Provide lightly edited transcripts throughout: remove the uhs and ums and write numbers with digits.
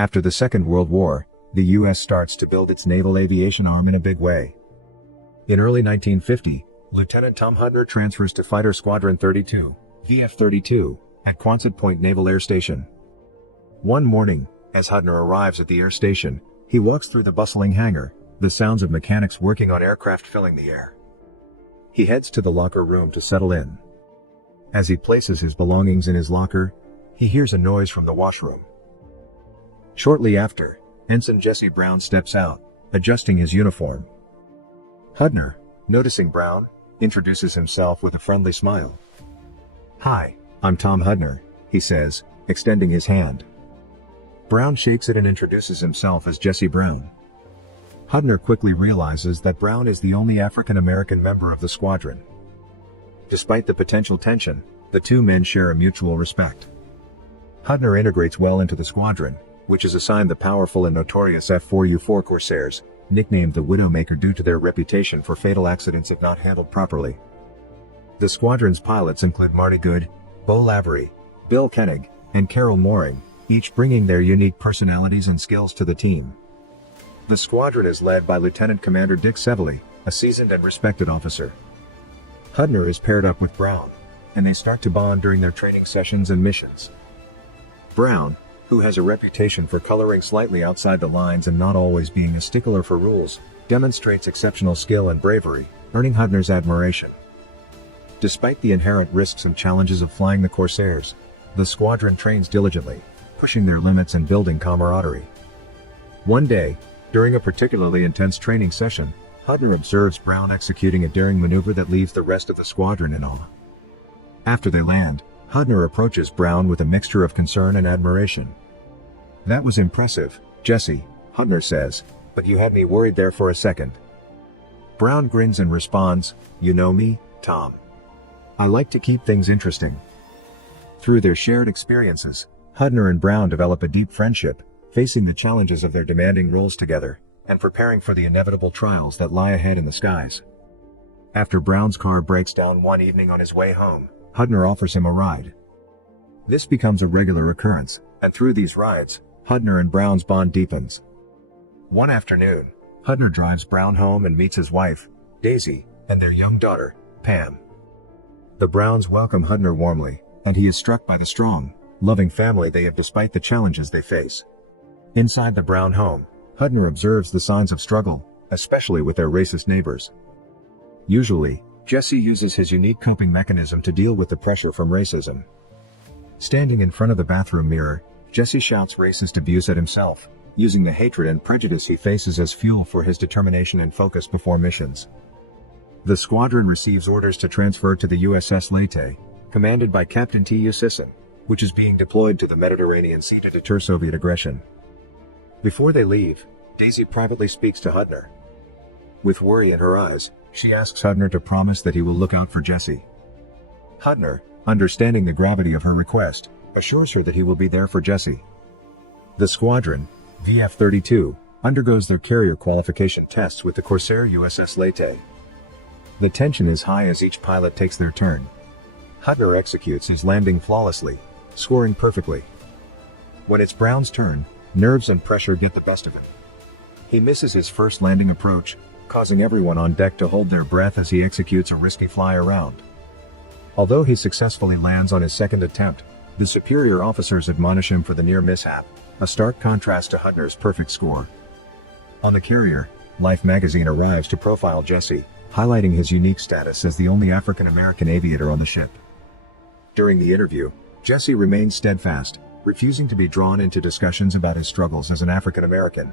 After the Second World War, the U.S. starts to build its naval aviation arm in a big way. In early 1950, Lieutenant Tom Hudner transfers to Fighter Squadron 32, VF-32, at Quonset Point Naval Air Station. One morning, as Hudner arrives at the air station, he walks through the bustling hangar, the sounds of mechanics working on aircraft filling the air. He heads to the locker room to settle in. As he places his belongings in his locker, he hears a noise from the washroom. Shortly after, Ensign Jesse Brown steps out, adjusting his uniform. Hudner, noticing Brown, introduces himself with a friendly smile. "Hi, I'm Tom Hudner," he says, extending his hand. Brown shakes it and introduces himself as Jesse Brown. Hudner quickly realizes that Brown is the only African-American member of the squadron. Despite the potential tension, the two men share a mutual respect. Hudner integrates well into the squadron, which is assigned the powerful and notorious F-4U-4 Corsairs, nicknamed the Widowmaker due to their reputation for fatal accidents if not handled properly. The squadron's pilots include Marty Good, Bo Lavery, Bill Koenig, and Carol Mooring, each bringing their unique personalities and skills to the team. The squadron is led by Lieutenant Commander Dick Sevely, a seasoned and respected officer. Hudner is paired up with Brown, and they start to bond during their training sessions and missions. Brown, who has a reputation for coloring slightly outside the lines and not always being a stickler for rules, demonstrates exceptional skill and bravery, earning Hudner's admiration. Despite the inherent risks and challenges of flying the Corsairs, the squadron trains diligently, pushing their limits and building camaraderie. One day, during a particularly intense training session, Hudner observes Brown executing a daring maneuver that leaves the rest of the squadron in awe. After they land, Hudner approaches Brown with a mixture of concern and admiration. "That was impressive, Jesse," Hudner says, "but you had me worried there for a second." Brown grins and responds, "You know me, Tom. I like to keep things interesting." Through their shared experiences, Hudner and Brown develop a deep friendship, facing the challenges of their demanding roles together, and preparing for the inevitable trials that lie ahead in the skies. After Brown's car breaks down one evening on his way home, Hudner offers him a ride. This becomes a regular occurrence, and through these rides, Hudner and Brown's bond deepens. One afternoon, Hudner drives Brown home and meets his wife, Daisy, and their young daughter, Pam. The Browns welcome Hudner warmly, and he is struck by the strong, loving family they have despite the challenges they face. Inside the Brown home, Hudner observes the signs of struggle, especially with their racist neighbors. Usually, Jesse uses his unique coping mechanism to deal with the pressure from racism. Standing in front of the bathroom mirror, Jesse shouts racist abuse at himself, using the hatred and prejudice he faces as fuel for his determination and focus before missions. The squadron receives orders to transfer to the USS Leyte, commanded by Captain T.U. Sisson, which is being deployed to the Mediterranean Sea to deter Soviet aggression. Before they leave, Daisy privately speaks to Hudner. With worry in her eyes, she asks Hudner to promise that he will look out for Jesse. Hudner, understanding the gravity of her request, assures her that he will be there for Jesse. The squadron, VF-32, undergoes their carrier qualification tests with the Corsair USS Leyte. The tension is high as each pilot takes their turn. Hudner executes his landing flawlessly, scoring perfectly. When it's Brown's turn, nerves and pressure get the best of him. He misses his first landing approach, causing everyone on deck to hold their breath as he executes a risky fly around. Although he successfully lands on his second attempt, the superior officers admonish him for the near mishap, a stark contrast to Hudner's perfect score. On the carrier, Life magazine arrives to profile Jesse, highlighting his unique status as the only African-American aviator on the ship. During the interview, Jesse remains steadfast, refusing to be drawn into discussions about his struggles as an African-American.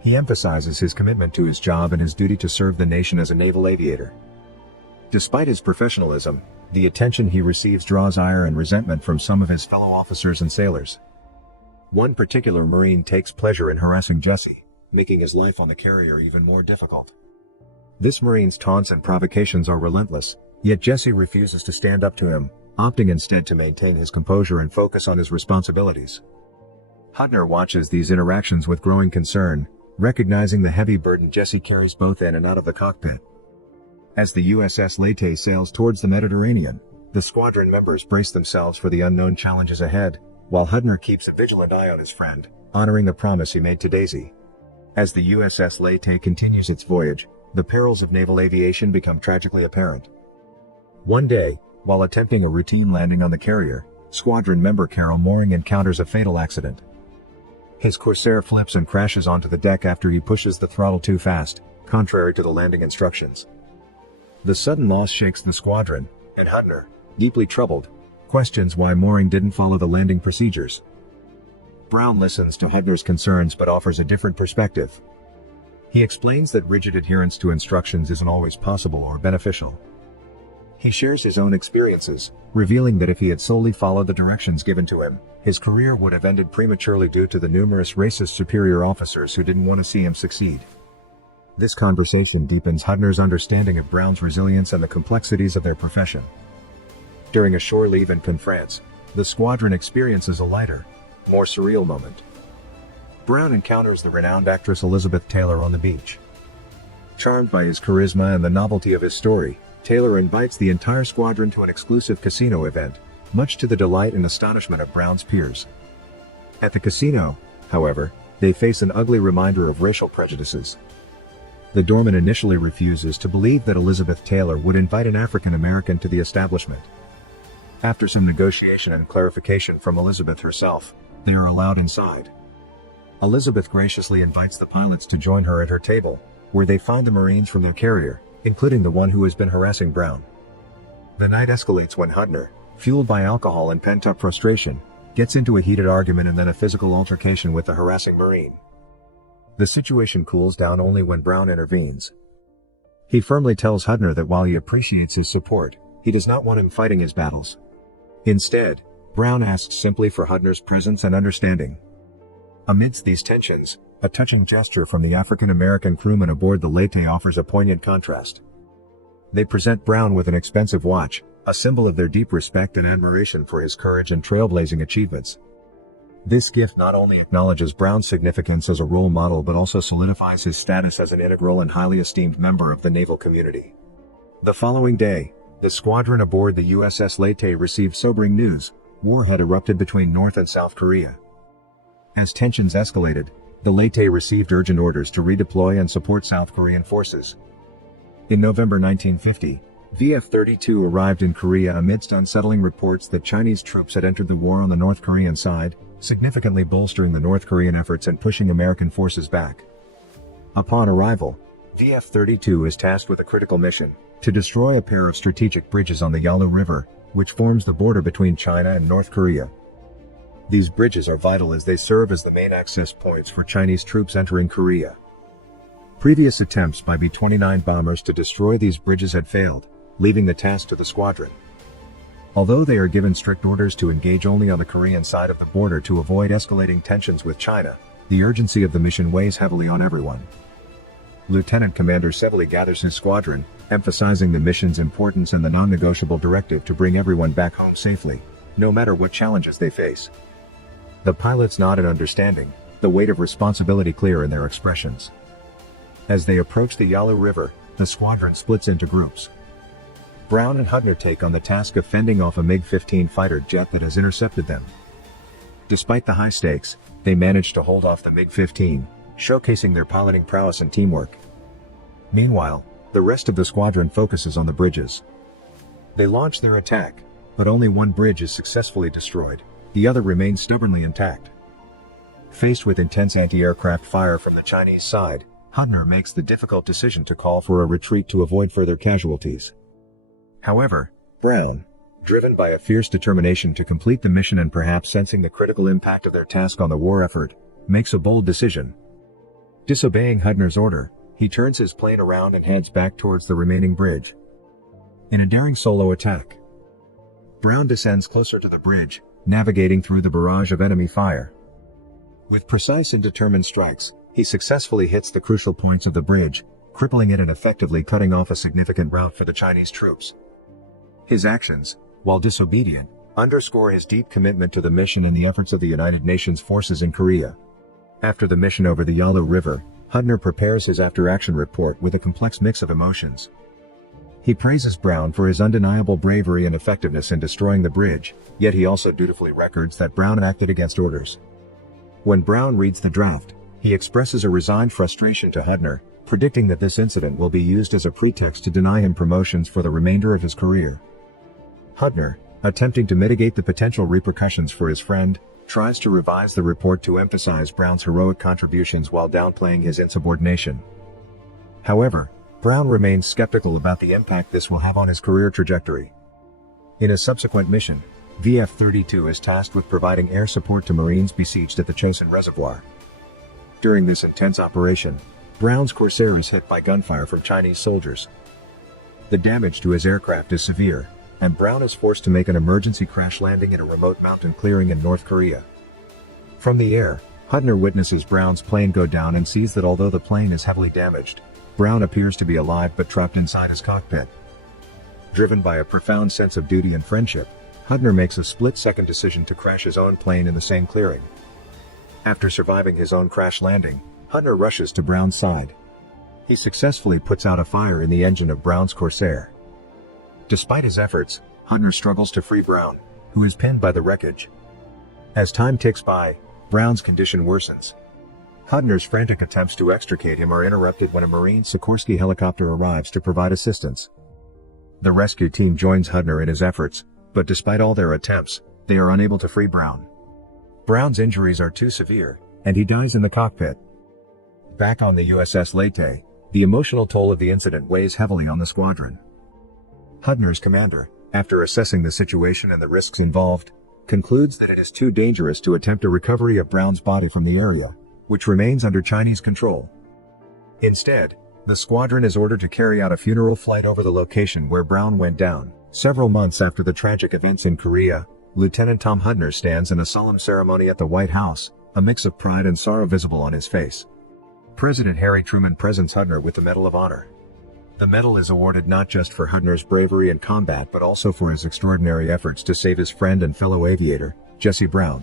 He emphasizes his commitment to his job and his duty to serve the nation as a naval aviator. Despite his professionalism, the attention he receives draws ire and resentment from some of his fellow officers and sailors. One particular Marine takes pleasure in harassing Jesse, making his life on the carrier even more difficult. This Marine's taunts and provocations are relentless, yet Jesse refuses to stand up to him, opting instead to maintain his composure and focus on his responsibilities. Hudner watches these interactions with growing concern, recognizing the heavy burden Jesse carries both in and out of the cockpit. As the USS Leyte sails towards the Mediterranean, the squadron members brace themselves for the unknown challenges ahead, while Hudner keeps a vigilant eye on his friend, honoring the promise he made to Daisy. As the USS Leyte continues its voyage, the perils of naval aviation become tragically apparent. One day, while attempting a routine landing on the carrier, squadron member Carol Mooring encounters a fatal accident. His Corsair flips and crashes onto the deck after he pushes the throttle too fast, contrary to the landing instructions. The sudden loss shakes the squadron, and Hudner, deeply troubled, questions why Mooring didn't follow the landing procedures. Brown listens to Hudner's concerns but offers a different perspective. He explains that rigid adherence to instructions isn't always possible or beneficial. He shares his own experiences, revealing that if he had solely followed the directions given to him, his career would have ended prematurely due to the numerous racist superior officers who didn't want to see him succeed. This conversation deepens Hudner's understanding of Brown's resilience and the complexities of their profession. During a shore leave in Confrance, the squadron experiences a lighter, more surreal moment. Brown encounters the renowned actress Elizabeth Taylor on the beach. Charmed by his charisma and the novelty of his story, Taylor invites the entire squadron to an exclusive casino event, much to the delight and astonishment of Brown's peers. At the casino, however, they face an ugly reminder of racial prejudices. The doorman initially refuses to believe that Elizabeth Taylor would invite an African American to the establishment. After some negotiation and clarification from Elizabeth herself, they are allowed inside. Elizabeth graciously invites the pilots to join her at her table, where they find the Marines from their carrier, including the one who has been harassing Brown. The night escalates when Hudner, fueled by alcohol and pent-up frustration, gets into a heated argument and then a physical altercation with the harassing Marine. The situation cools down only when Brown intervenes. He firmly tells Hudner that while he appreciates his support, he does not want him fighting his battles. Instead, Brown asks simply for Hudner's presence and understanding. Amidst these tensions, a touching gesture from the African-American crewman aboard the Leyte offers a poignant contrast. They present Brown with an expensive watch, a symbol of their deep respect and admiration for his courage and trailblazing achievements. This gift not only acknowledges Brown's significance as a role model but also solidifies his status as an integral and highly esteemed member of the naval community. The following day, the squadron aboard the USS Leyte received sobering news: war had erupted between North and South Korea. As tensions escalated, the Leyte received urgent orders to redeploy and support South Korean forces. In November 1950, VF-32 arrived in Korea amidst unsettling reports that Chinese troops had entered the war on the North Korean side, significantly bolstering the North Korean efforts and pushing American forces back. Upon arrival, VF-32 is tasked with a critical mission: to destroy a pair of strategic bridges on the Yalu River, which forms the border between China and North Korea. These bridges are vital as they serve as the main access points for Chinese troops entering Korea. Previous attempts by B-29 bombers to destroy these bridges had failed, leaving the task to the squadron. Although they are given strict orders to engage only on the Korean side of the border to avoid escalating tensions with China, the urgency of the mission weighs heavily on everyone. Lieutenant Commander Sevely gathers his squadron, emphasizing the mission's importance and the non-negotiable directive to bring everyone back home safely, no matter what challenges they face. The pilots nod in understanding, the weight of responsibility clear in their expressions. As they approach the Yalu River, the squadron splits into groups. Brown and Hudner take on the task of fending off a MiG-15 fighter jet that has intercepted them. Despite the high stakes, they manage to hold off the MiG-15, showcasing their piloting prowess and teamwork. Meanwhile, the rest of the squadron focuses on the bridges. They launch their attack, but only one bridge is successfully destroyed, the other remains stubbornly intact. Faced with intense anti-aircraft fire from the Chinese side, Hudner makes the difficult decision to call for a retreat to avoid further casualties. However, Brown, driven by a fierce determination to complete the mission and perhaps sensing the critical impact of their task on the war effort, makes a bold decision. Disobeying Hudner's order, he turns his plane around and heads back towards the remaining bridge. In a daring solo attack, Brown descends closer to the bridge, navigating through the barrage of enemy fire. With precise and determined strikes, he successfully hits the crucial points of the bridge, crippling it and effectively cutting off a significant route for the Chinese troops. His actions, while disobedient, underscore his deep commitment to the mission and the efforts of the United Nations forces in Korea. After the mission over the Yalu River, Hudner prepares his after-action report with a complex mix of emotions. He praises Brown for his undeniable bravery and effectiveness in destroying the bridge, yet he also dutifully records that Brown acted against orders. When Brown reads the draft, he expresses a resigned frustration to Hudner, predicting that this incident will be used as a pretext to deny him promotions for the remainder of his career. Hudner, attempting to mitigate the potential repercussions for his friend, tries to revise the report to emphasize Brown's heroic contributions while downplaying his insubordination. However, Brown remains skeptical about the impact this will have on his career trajectory. In a subsequent mission, VF-32 is tasked with providing air support to Marines besieged at the Chosin Reservoir. During this intense operation, Brown's Corsair is hit by gunfire from Chinese soldiers. The damage to his aircraft is severe, and Brown is forced to make an emergency crash landing in a remote mountain clearing in North Korea. From the air, Hudner witnesses Brown's plane go down and sees that although the plane is heavily damaged, Brown appears to be alive but trapped inside his cockpit. Driven by a profound sense of duty and friendship, Hudner makes a split-second decision to crash his own plane in the same clearing. After surviving his own crash landing, Hudner rushes to Brown's side. He successfully puts out a fire in the engine of Brown's Corsair. Despite his efforts, Hudner struggles to free Brown, who is pinned by the wreckage. As time ticks by, Brown's condition worsens. Hudner's frantic attempts to extricate him are interrupted when a Marine Sikorsky helicopter arrives to provide assistance. The rescue team joins Hudner in his efforts, but despite all their attempts, they are unable to free Brown. Brown's injuries are too severe, and he dies in the cockpit. Back on the USS Leyte, the emotional toll of the incident weighs heavily on the squadron. Hudner's commander, after assessing the situation and the risks involved, concludes that it is too dangerous to attempt a recovery of Brown's body from the area, which remains under Chinese control. Instead, the squadron is ordered to carry out a funeral flight over the location where Brown went down. Several months after the tragic events in Korea, Lieutenant Tom Hudner stands in a solemn ceremony at the White House, a mix of pride and sorrow visible on his face. President Harry Truman presents Hudner with the Medal of Honor. The medal is awarded not just for Hudner's bravery in combat but also for his extraordinary efforts to save his friend and fellow aviator, Jesse Brown.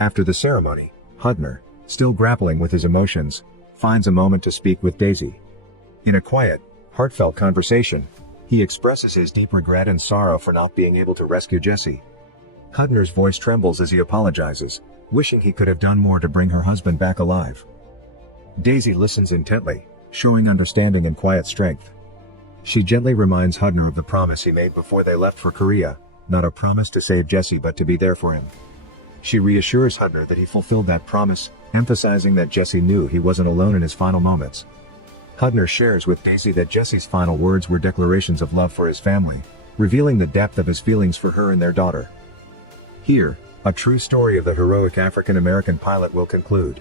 After the ceremony, Hudner, still grappling with his emotions, finds a moment to speak with Daisy. In a quiet, heartfelt conversation, he expresses his deep regret and sorrow for not being able to rescue Jesse. Hudner's voice trembles as he apologizes, wishing he could have done more to bring her husband back alive. Daisy listens intently, showing understanding and quiet strength. She gently reminds Hudner of the promise he made before they left for Korea, not a promise to save Jesse but to be there for him. She reassures Hudner that he fulfilled that promise, emphasizing that Jesse knew he wasn't alone in his final moments. Hudner shares with Daisy that Jesse's final words were declarations of love for his family, revealing the depth of his feelings for her and their daughter. Here, a true story of the heroic African-American pilot will conclude.